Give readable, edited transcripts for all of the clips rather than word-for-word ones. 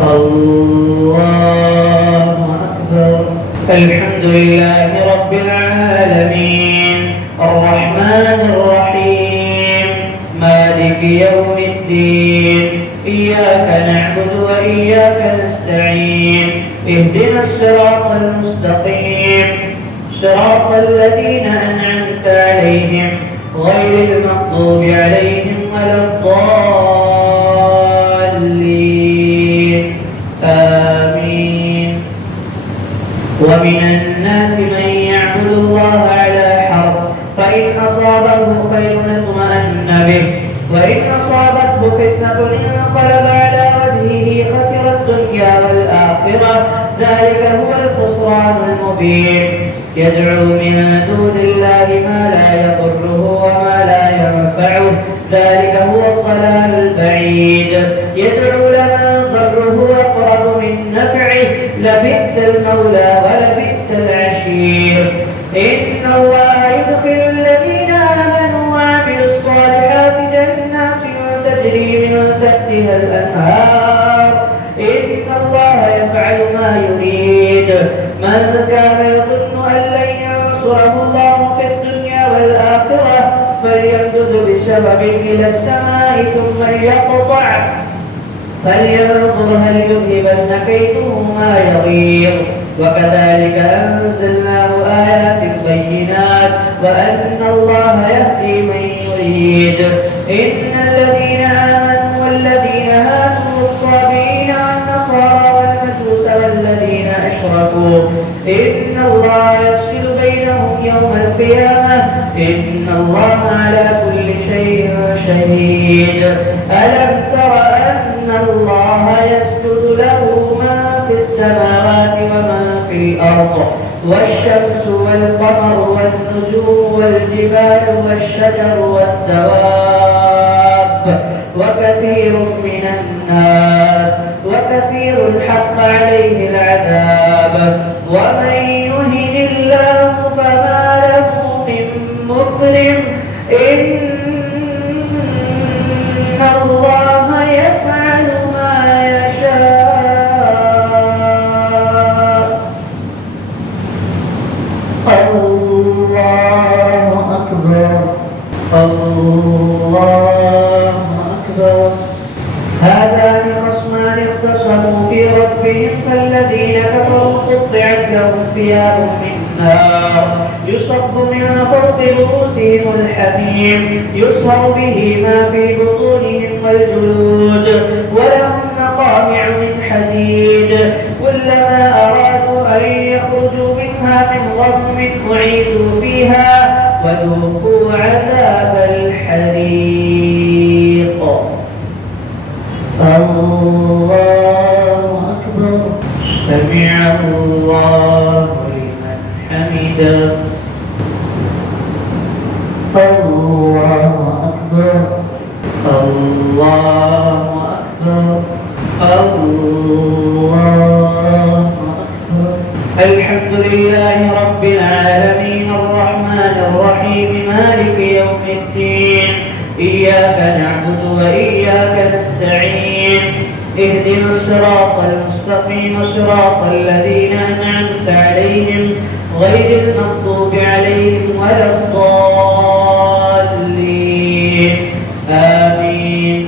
الله أكبر. الحمد لله رب العالمين الرحمن الرحيم مالك يوم الدين إياك نعبد وإياك نستعين اهدنا الصراط المستقيم صراط الذين أنعمت عليهم غير المغضوب عليهم ولا الضالين آمين. ومن الناس من يعبد الله على حرف فإن أصابه خير اطمأن به وإن أصابته فتنة انقلب على وجهه خسر الدنيا والآخرة ذلك هو الخسران المبين. يدعو من دون الله ما لا يضره وما لا ينفعه ذلك هو الضلال البعيد. يدعو لمن ضره أقرب من نفعه لبئس المولى ولبئس العشير. إن الله يدخل الذين آمنوا وعملوا الصالحات جنات تجري من تحتها الأنهار إن الله يفعل ما يريد. من كان يظن أن لن ينصره الله في الدنيا والآخرة فليمدد بسبب إلى السماء ثم ليقطع فلينظر هل يذهبن كيده ما يغيظ. وكذلك أنزلناه آيات بينات وأن الله يهدي من يريد. إن الذين آمنوا والذين هادوا والصابئين والنصارى والمجوس والذين أشركوا إن الله يفصل بينهم يوم القيامة إن الله على كل شيء شهيد. ألم تر أن الله يسجد له ما في السماوات وما في الأرض والشمس والقمر والنجوم والجبال والشجر والدواب وكثير من الناس وكثير حق عليه العذاب. ومن يهن الله فما له من مكرم إن الله يفعل ما يشاء. الله أكبر الله أكبر. هذان خصمان اختصموا في ربهم فالذين كفروا قطعت لهم ثياب من نار يصب من فوق رؤوسهم الحميم يصهر به ما في بطونهم والجلود ولهم مقامع من حديد كلما أرادوا أن يخرجوا منها من غم أعيدوا فيها وذوقوا عذاب الحريق. الله أكبر. سمع الله لمن حمده. الله أكبر الله أكبر الله أكبر. الحمد لله رب العالمين الرحمن الرحيم مالك يوم الدين إياك نعبد وإياك نستعين اهدنا الصراط المستقيم صراط الذين أنعمت عليهم غير المغضوب عليهم ولا الضالين آمين.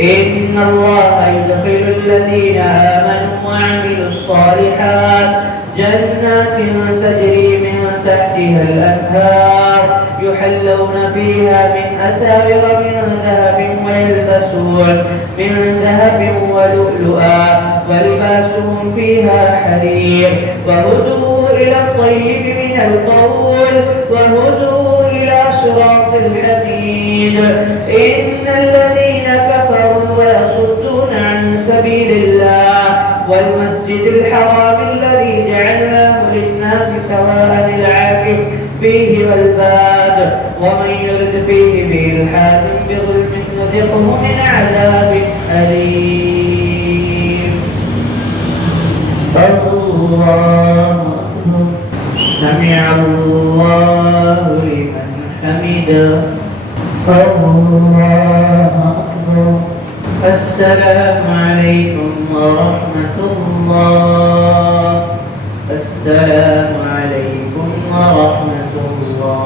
إن الله يدخل الذين آمنوا وعملوا الصالحات جنات تجري من تحتها الأنهار يحلون فيها من أساور من ذهب ويلبسون من ذهب ولؤلؤا ولباسهم فيها حرير وهدوا إلى الطيب من القول وهدوا إلى صراط الحميد. إن الذين كفروا ويصدون عن سبيل الله والمسجد الحرام الذي جعلناه للناس سواء العاكف فيه والباد ومن يرد فيه بإلحاد بظلم نذقه من عذاب أليم. الله سمع الله لمن حمده. الله أكبر. السلام عليكم ورحمة ورحمة الله. السلام عليكم ورحمة الله.